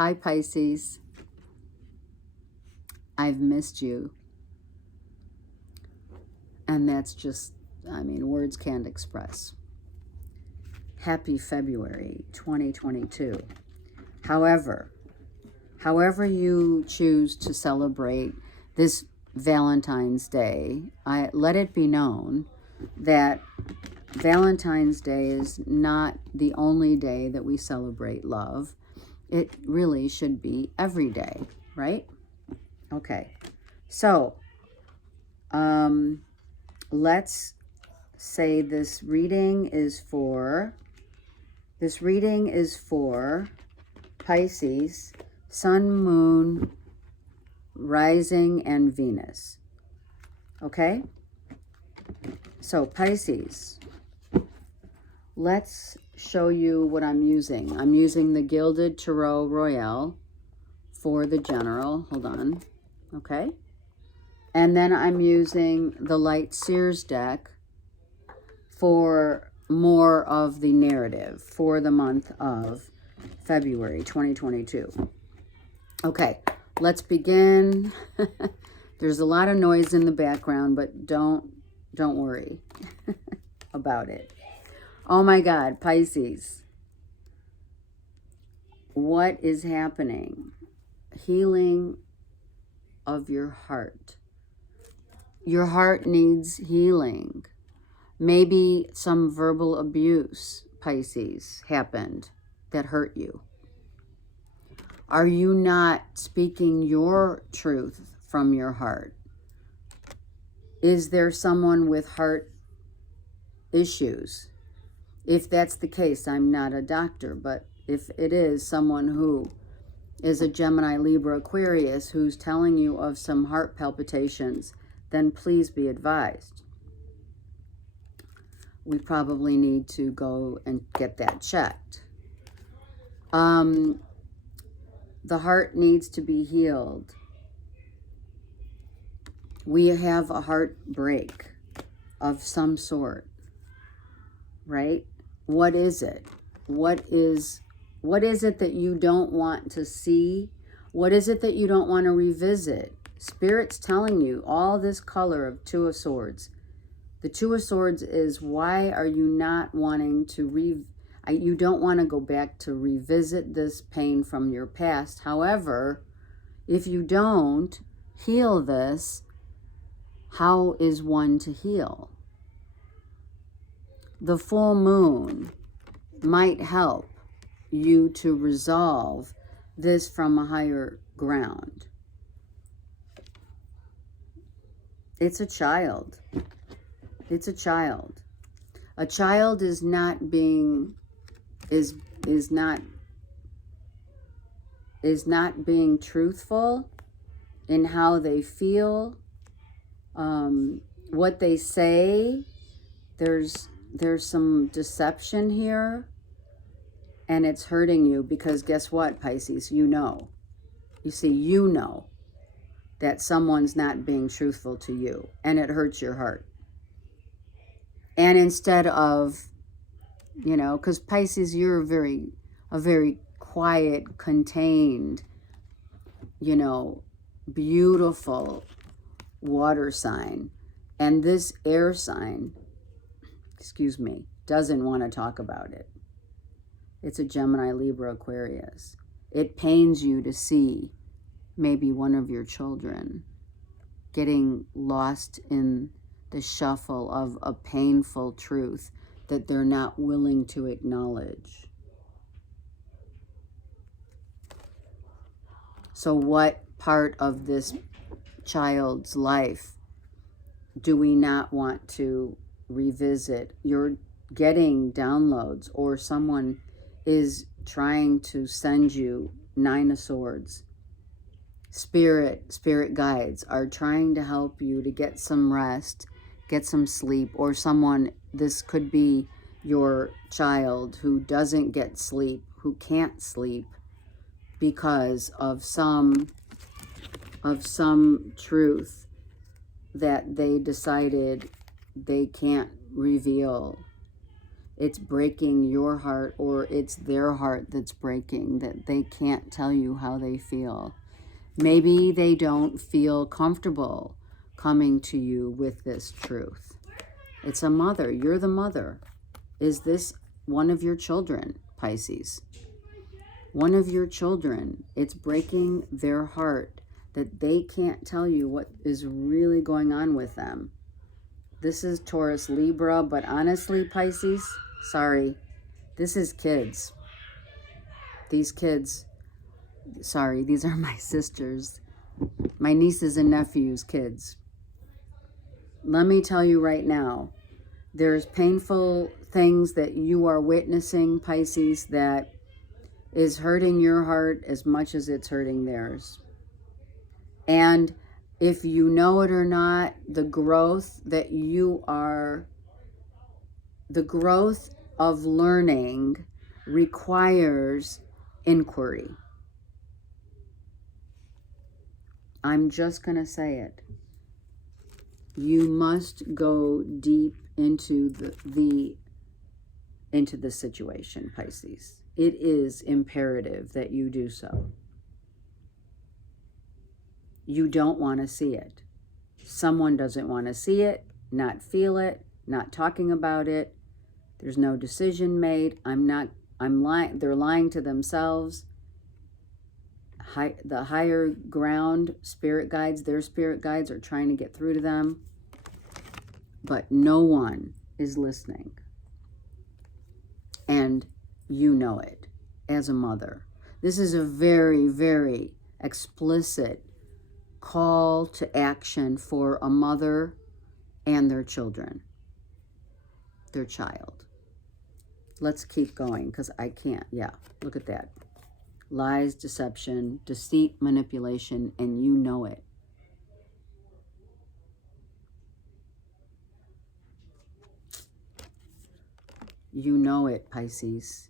Hi, Pisces. I've missed you. And that's just, words can't express. Happy February 2022. However you choose to celebrate this Valentine's Day, let it be known that Valentine's Day is not the only day that we celebrate love. It really should be every day, right? Okay, so let's say this reading is for Pisces, Sun, Moon, Rising, and Venus. Okay? So Pisces, let's show you what I'm using. I'm using the Gilded Tarot Royale for the general. Hold on. Okay? And then I'm using the Light Seers deck for more of the narrative for the month of February 2022. Okay, let's begin. There's a lot of noise in the background, but don't worry about it. Oh my God, Pisces. What is happening? Healing of your heart. Your heart needs healing. Maybe some verbal abuse, Pisces, happened that hurt you. Are you not speaking your truth from your heart? Is there someone with heart issues? If that's the case, I'm not a doctor, but if it is someone who is a Gemini, Libra, Aquarius who's telling you of some heart palpitations, then please be advised. We probably need to go and get that checked. The heart needs to be healed. We have a heartbreak of some sort, right? What is it? What is it that you don't want to see? What is it that you don't want to revisit? Spirit's telling you all this color of Two of Swords. The Two of Swords is, why are you not wanting to you don't want to go back to revisit this pain from your past. However, if you don't heal this, how is one to heal? The full moon might help you to resolve this from a higher ground. It's a child. It's a child. A child is not being truthful in how they feel, what they say. There's some deception here, and it's hurting you because guess what, Pisces? You know that someone's not being truthful to you, and it hurts your heart. And instead of, because Pisces, you're a very quiet, contained, beautiful water sign. And this air sign, doesn't want to talk about it. It's a Gemini, Libra, Aquarius. It pains you to see maybe one of your children getting lost in the shuffle of a painful truth that they're not willing to acknowledge. So what part of this child's life do we not want to revisit? You're getting downloads, or someone is trying to send you Nine of Swords. Spirit guides are trying to help you to get some rest, get some sleep, or someone, this could be your child who doesn't get sleep, who can't sleep because of some truth that they decided they can't reveal. it's breaking your heart, or it's their heart that's breaking, that they can't tell you how they feel. Maybe they don't feel comfortable coming to you with this truth. It's a mother. You're the mother. Is this one of your children, Pisces? One of your children. It's breaking their heart that they can't tell you what is really going on with them. This is Taurus, Libra, but honestly, Pisces, sorry, this is kids. These kids, sorry, these are my sisters, my nieces and nephews' kids. Let me tell you right now, there's painful things that you are witnessing, Pisces, that is hurting your heart as much as it's hurting theirs. And if you know it or not, the growth of learning requires inquiry. I'm just going to say it. You must go deep into the situation, Pisces. It is imperative that you do so. You don't want to see it. Someone doesn't want to see it, not feel it, not talking about it. There's no decision made. They're lying to themselves. The higher ground spirit guides, their spirit guides are trying to get through to them. But no one is listening. And you know it as a mother. This is a very, very explicit call to action for a mother and their children, their child. Let's keep going because I can't. Yeah, look at that. Lies, deception, deceit, manipulation, and you know it. You know it, Pisces.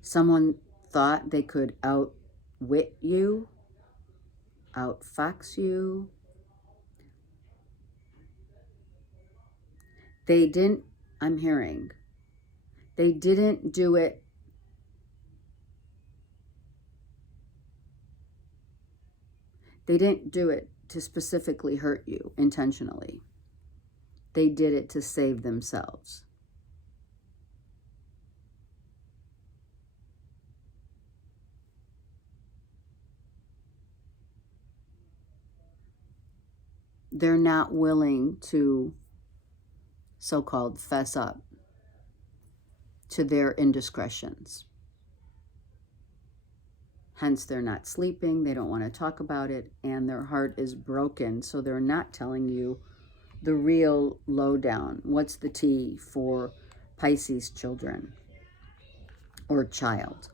Someone thought they could outwit you, outfox you. They didn't, I'm hearing, they didn't do it. They didn't do it to specifically hurt you intentionally. They did it to save themselves. They're not willing to so-called fess up to their indiscretions. Hence, they're not sleeping, they don't want to talk about it, and their heart is broken, so they're not telling you the real lowdown. What's the tea for Pisces children or child?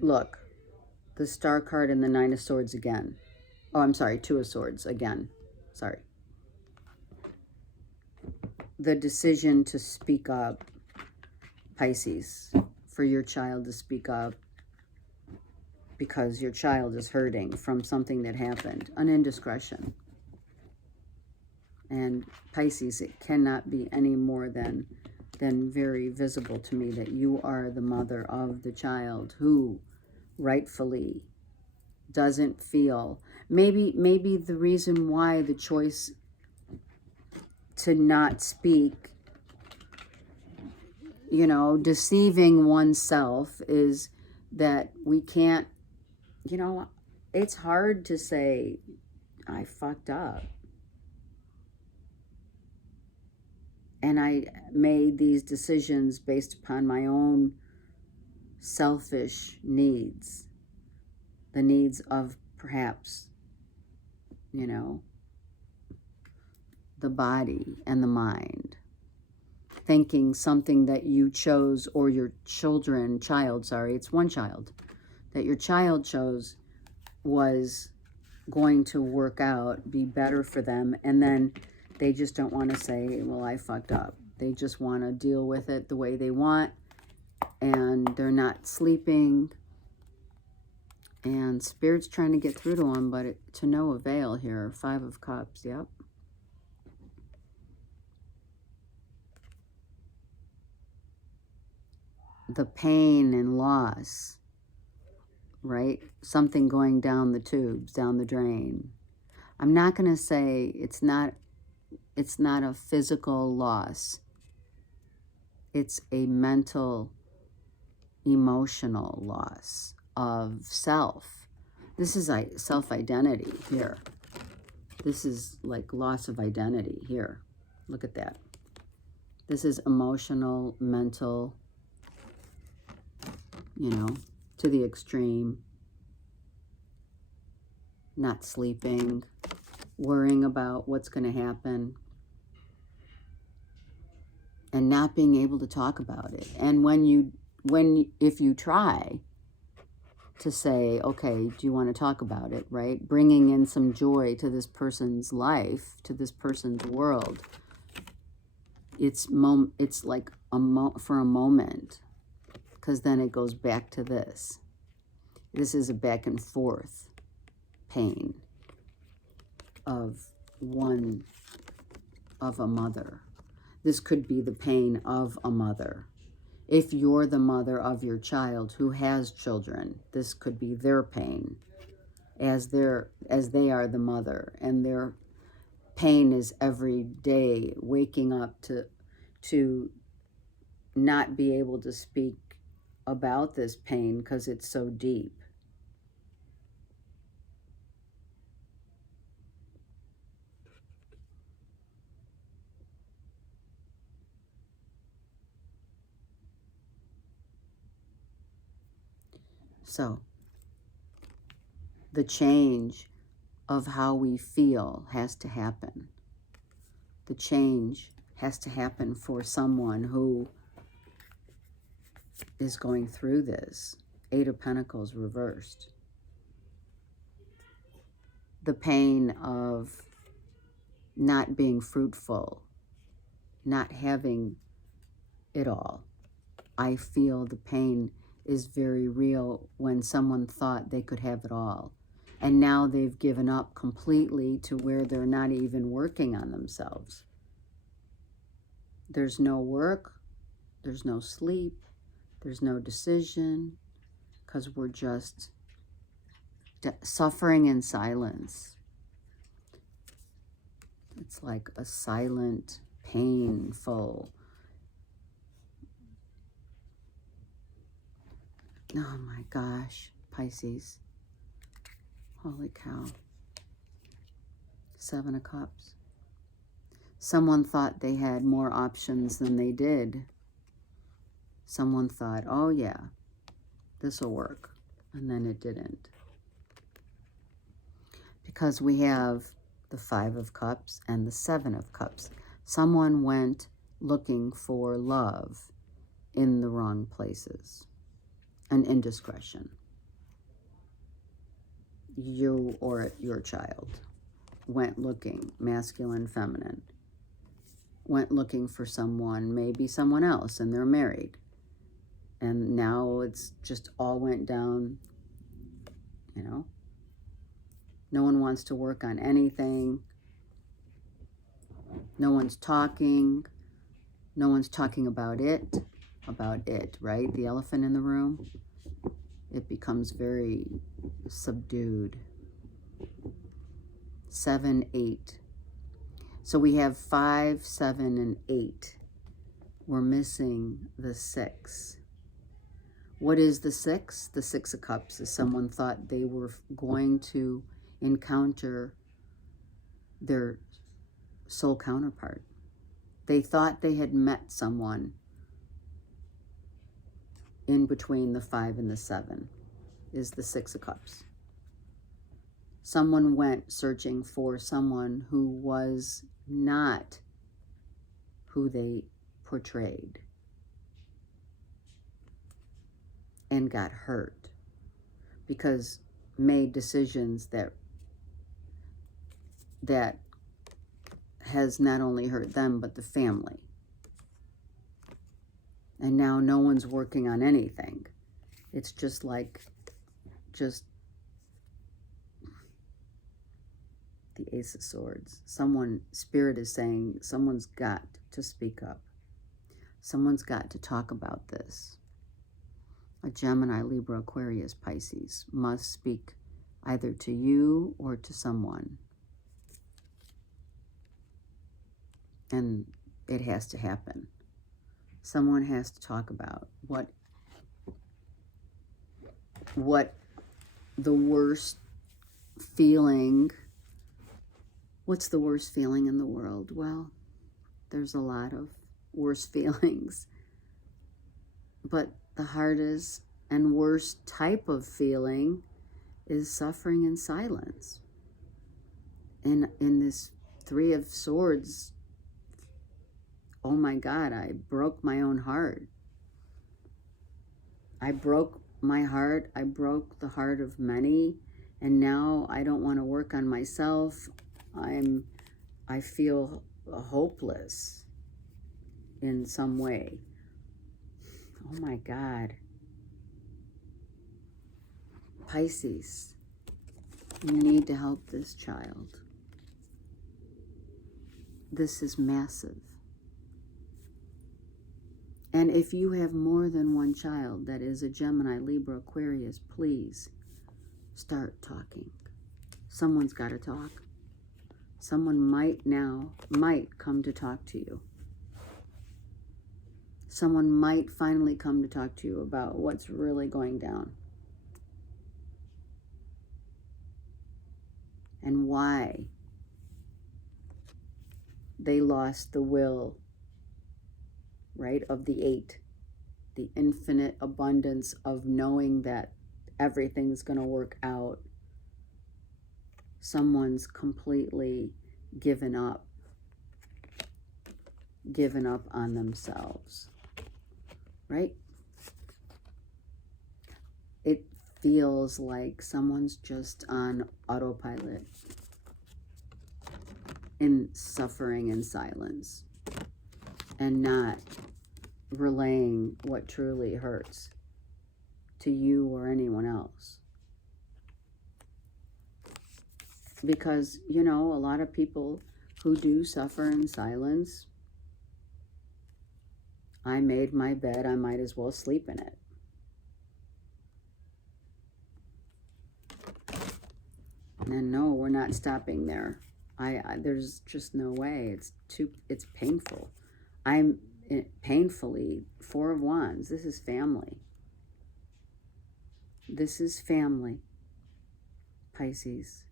Look, the Star card and the Nine of Swords again. Oh, I'm sorry, Two of Swords again. Sorry. The decision to speak up, Pisces, for your child to speak up because your child is hurting from something that happened, an indiscretion. And Pisces, it cannot be any more than very visible to me that you are the mother of the child who rightfully doesn't feel, maybe the reason why the choice to not speak, you know, deceiving oneself is that we can't, you know, it's hard to say, I fucked up. And I made these decisions based upon my own selfish needs. The needs of perhaps, you know, the body and the mind. Thinking something that you chose, or your it's one child, that your child chose was going to work out, be better for them, and then they just don't want to say, well, I fucked up. They just want to deal with it the way they want, and they're not sleeping, and Spirit's trying to get through to them, but to no avail here. Five of Cups, yep. the pain and loss, right? Something going down the tubes, down the drain. I'm not going to say it's not a physical loss. It's a mental, emotional loss of self. This is self-identity here. This is like loss of identity here. Look at that. This is emotional, mental, you know, to the extreme. Not sleeping, worrying about what's going to happen, and not being able to talk about it. And if you try to say, okay, do you want to talk about it, right? Bringing in some joy to this person's life, to this person's world. It's like for a moment, because then it goes back to this. This is a back and forth pain of a mother. This could be the pain of a mother. If you're the mother of your child who has children, this could be their pain as they are the mother, and their pain is every day waking up to not be able to speak about this pain because it's so deep. So, the change of how we feel has to happen. The change has to happen for someone who is going through this. 8 of Pentacles reversed. The pain of not being fruitful, not having it all. I feel the pain is very real when someone thought they could have it all. And now they've given up completely to where they're not even working on themselves. There's no work, there's no sleep, there's no decision, because we're just suffering in silence. It's like a silent, painful. Oh my gosh, Pisces. Holy cow. 7 of Cups. Someone thought they had more options than they did. Someone thought, oh yeah, this will work. And then it didn't. Because we have the 5 of Cups and the 7 of Cups. Someone went looking for love in the wrong places. An indiscretion. You or your child went looking, masculine, feminine, went looking for someone, maybe someone else, and they're married. And now it's just all went down, you know. No one wants to work on anything. No one's talking. No one's talking about it, right? The elephant in the room. It becomes very subdued. 7, 8. So we have 5, 7, and 8. We're missing the 6. What is the 6? The 6 of Cups is someone thought they were going to encounter their soul counterpart. They thought they had met someone in between the 5 and the 7 is the 6 of Cups. Someone went searching for someone who was not who they portrayed and got hurt because made decisions that has not only hurt them but the family. And now no one's working on anything. It's just like the Ace of Swords. Spirit is saying someone's got to speak up. Someone's got to talk about this. a Gemini, Libra, Aquarius, Pisces, must speak either to you or to someone. And it has to happen. Someone has to talk about what the worst feeling, what's the worst feeling in the world? Well, there's a lot of worse feelings. But the hardest and worst type of feeling is suffering in silence. And in this Three of Swords, oh my God, I broke my own heart. I broke my heart. I broke the heart of many. And now I don't want to work on myself. I feel hopeless in some way. Oh my God. Pisces, you need to help this child. This is massive. And if you have more than one child that is a Gemini, Libra, Aquarius, please start talking. Someone's got to talk. Someone might come to talk to you. Someone might finally come to talk to you about what's really going down. And why they lost the will, right, of the 8. The infinite abundance of knowing that everything's going to work out. Someone's completely given up on themselves, right? It feels like someone's just on autopilot in suffering in silence and not relaying what truly hurts to you or anyone else. Because, you know, a lot of people who do suffer in silence, I made my bed, I might as well sleep in it. And no, we're not stopping there. There's just no way. It's painful. I'm painfully 4 of Wands. This is family. This is family, Pisces.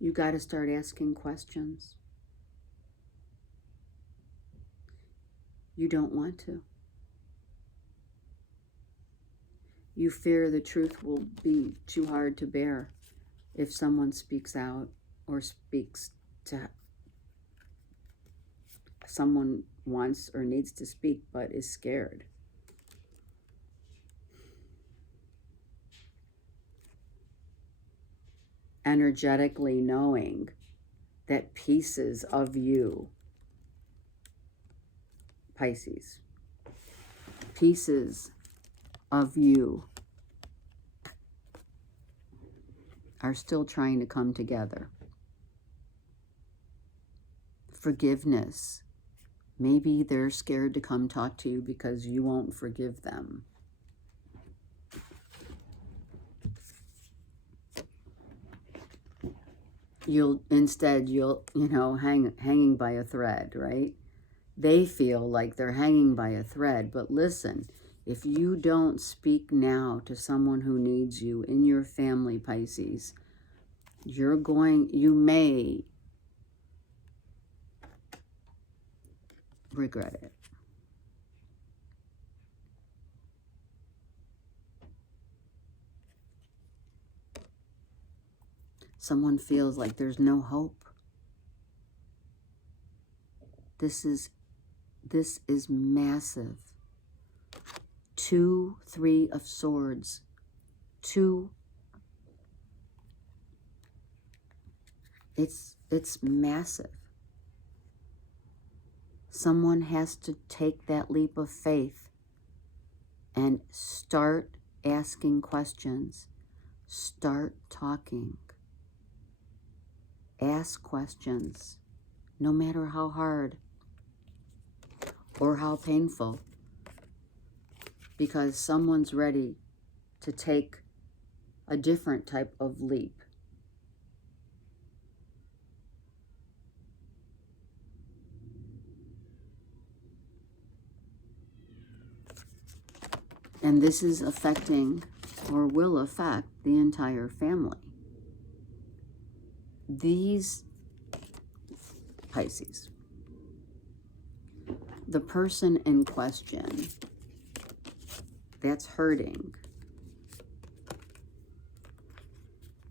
You got to start asking questions. You don't want to. You fear the truth will be too hard to bear if someone speaks out or speaks to someone wants or needs to speak but is scared. Energetically knowing that pieces of you, Pisces, pieces of you are still trying to come together. Forgiveness. Maybe they're scared to come talk to you because you won't forgive them. You'll hanging by a thread, right? They feel like they're hanging by a thread, but listen, if you don't speak now to someone who needs you in your family, Pisces, you may regret it. Someone feels like there's no hope. This is massive. 2, 3 of Swords. 2. It's massive. Someone has to take that leap of faith and start asking questions. Start talking. Ask questions, no matter how hard. or how painful, because someone's ready to take a different type of leap. And this is affecting, or will affect, the entire family. These Pisces, the person in question that's hurting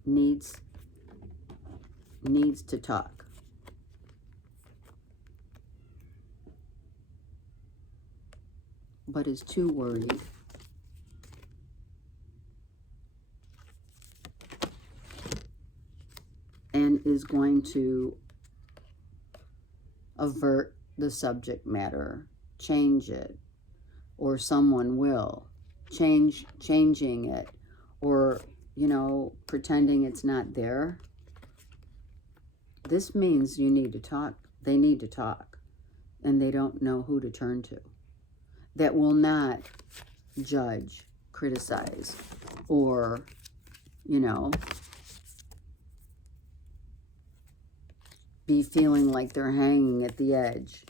needs to talk. But is too worried. And is going to avert the subject matter, change it, or someone will changing it, or, you know, pretending it's not there. This means you need to talk. They need to talk, and they don't know who to turn to. That will not judge, criticize, or, you know, be feeling like they're hanging at the edge,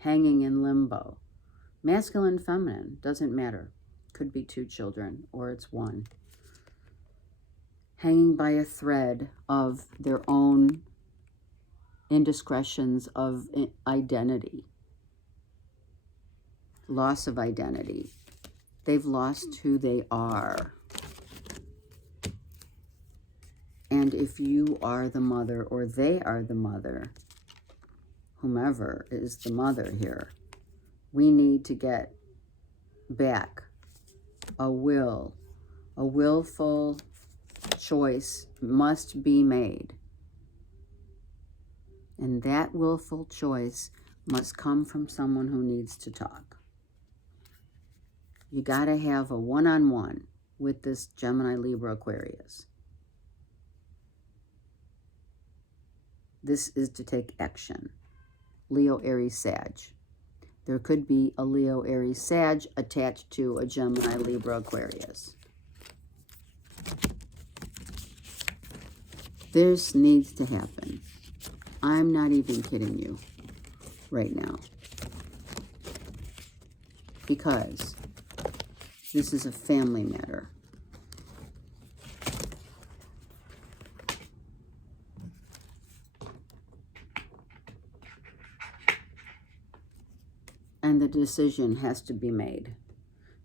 hanging in limbo. Masculine, feminine, doesn't matter. Could be 2 children, or it's 1. Hanging by a thread of their own indiscretions of identity. Loss of identity. They've lost who they are. And if you are the mother, or they are the mother, whomever is the mother here, we need to get back a will. A willful choice must be made. And that willful choice must come from someone who needs to talk. You got to have a one-on-one with this Gemini, Libra, Aquarius. This is to take action. Leo, Aries, Sag. There could be a Leo, Aries, Sag attached to a Gemini, Libra, Aquarius. This needs to happen. I'm not even kidding you right now. Because this is a family matter. And the decision has to be made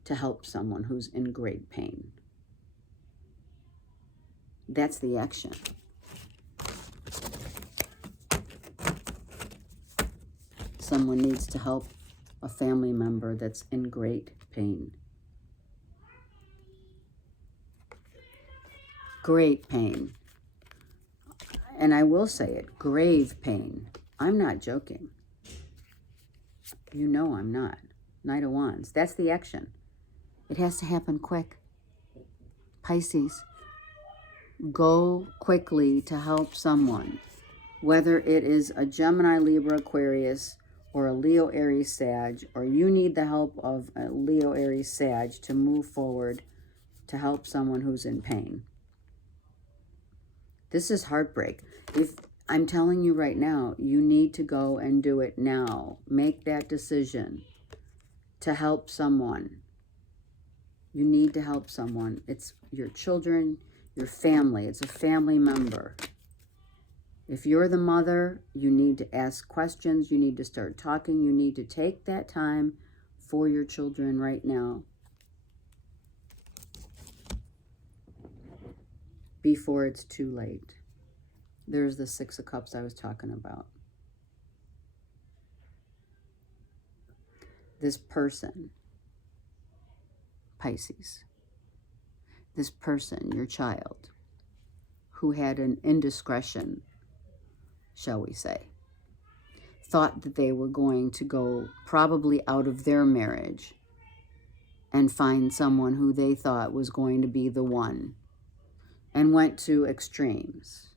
to help someone who's in great pain. That's the action. Someone needs to help a family member that's in great pain. Great pain. And I will say it, grave pain. I'm not joking. You know I'm not. Knight of Wands. That's the action. It has to happen quick. Pisces, go quickly to help someone. Whether it is a Gemini, Libra, Aquarius, or a Leo, Aries, Sag, or you need the help of a Leo, Aries, Sag to move forward to help someone who's in pain. This is heartbreak. If I'm telling you right now, you need to go and do it now. Make that decision to help someone. You need to help someone. It's your children, your family. It's a family member. If you're the mother, you need to ask questions. You need to start talking. You need to take that time for your children right now before it's too late. There's the 6 of Cups I was talking about. This person, Pisces, this person, your child, who had an indiscretion, shall we say, thought that they were going to go probably out of their marriage and find someone who they thought was going to be the one, and went to extremes.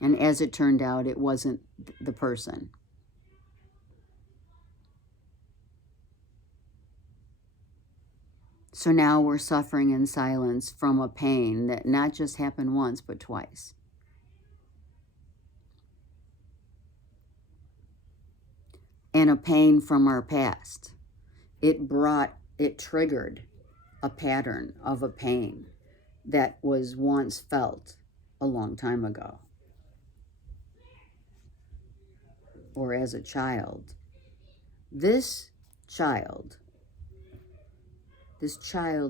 And as it turned out, it wasn't the person. So now we're suffering in silence from a pain that not just happened once, but twice. And a pain from our past. It triggered a pattern of a pain that was once felt a long time ago, or as a child. This child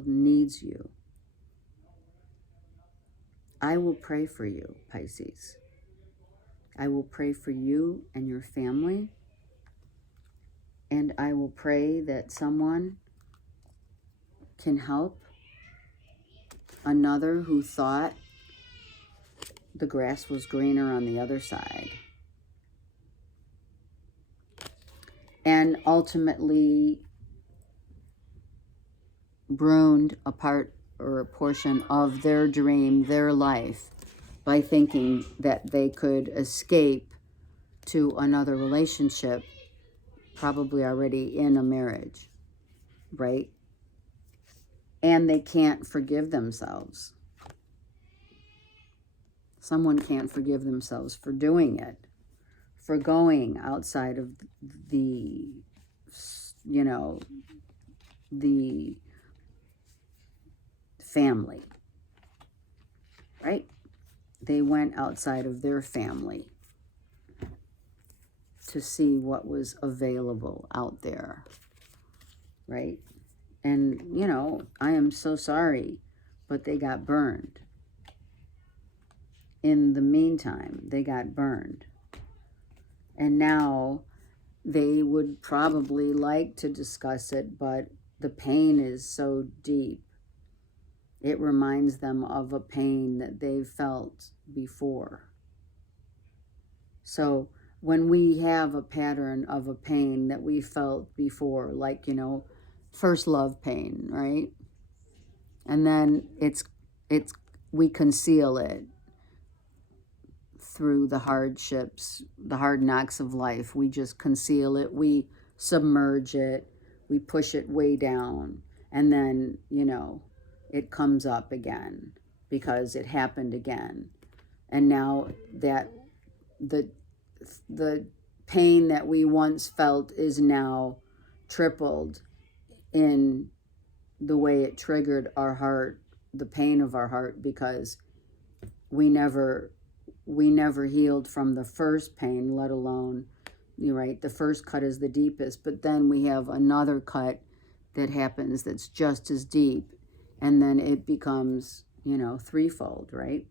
needs you. I will pray for you, Pisces. I will pray for you and your family, and I will pray that someone can help another who thought the grass was greener on the other side, and ultimately ruined a part or a portion of their dream, their life, by thinking that they could escape to another relationship, probably already in a marriage, right? And they can't forgive themselves. Someone can't forgive themselves for doing it, for going outside of the, the family, right? They went outside of their family to see what was available out there, right? And, I am so sorry, but they got burned. In the meantime, they got burned. And now they would probably like to discuss it, but the pain is so deep. It reminds them of a pain that they've felt before. So when we have a pattern of a pain that we felt before, like, first love pain, right? And then we conceal it through the hardships, the hard knocks of life. We just conceal it. We submerge it. We push it way down. And then, it comes up again because it happened again. And now that the pain that we once felt is now tripled in the way it triggered our heart, the pain of our heart, because we never healed from the first pain, let alone, right? The first cut is the deepest, but then we have another cut that happens that's just as deep, and then it becomes, threefold, right?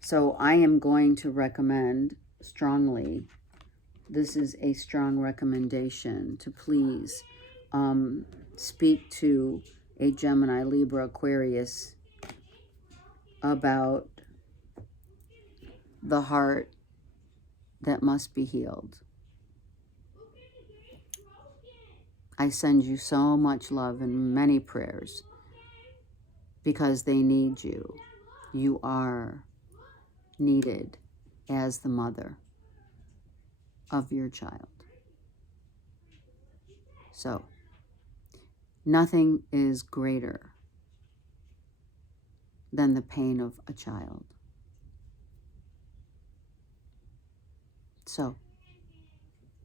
So I am going to recommend strongly, this is a strong recommendation, to please speak to a Gemini, Libra, Aquarius about the heart that must be healed. I send you so much love and many prayers because they need you. You are needed as the mother of your child. So, nothing is greater than the pain of a child. So,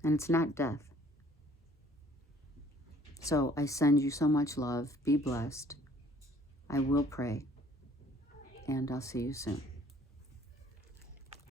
and it's not death. So I send you so much love. Be blessed. I will pray, and I'll see you soon.